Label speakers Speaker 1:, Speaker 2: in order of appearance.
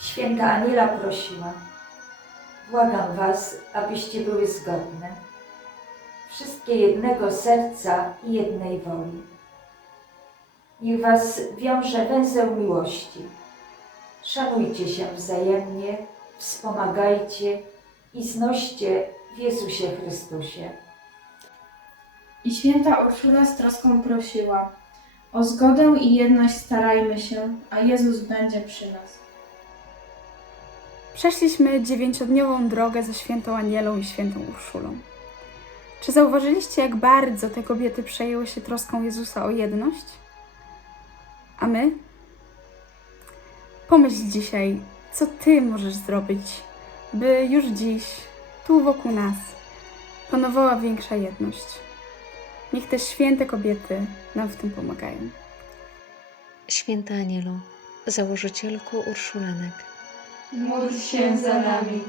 Speaker 1: Święta Aniela prosiła, błagam was, abyście były zgodne, wszystkie jednego serca i jednej woli. Niech was wiąże węzeł miłości. Szanujcie się wzajemnie, wspomagajcie i znoście w Jezusie Chrystusie.
Speaker 2: I święta Urszula z troską prosiła, o zgodę i jedność starajmy się, a Jezus będzie przy nas.
Speaker 3: Przeszliśmy dziewięciodniową drogę ze świętą Anielą i świętą Urszulą. Czy zauważyliście, jak bardzo te kobiety przejęły się troską Jezusa o jedność? A my? Pomyśl dzisiaj, co Ty możesz zrobić, by już dziś, tu wokół nas, panowała większa jedność. Niech te święte kobiety nam w tym pomagają.
Speaker 4: Święta Anielo, założycielku Urszulenek,
Speaker 5: Módl się za nami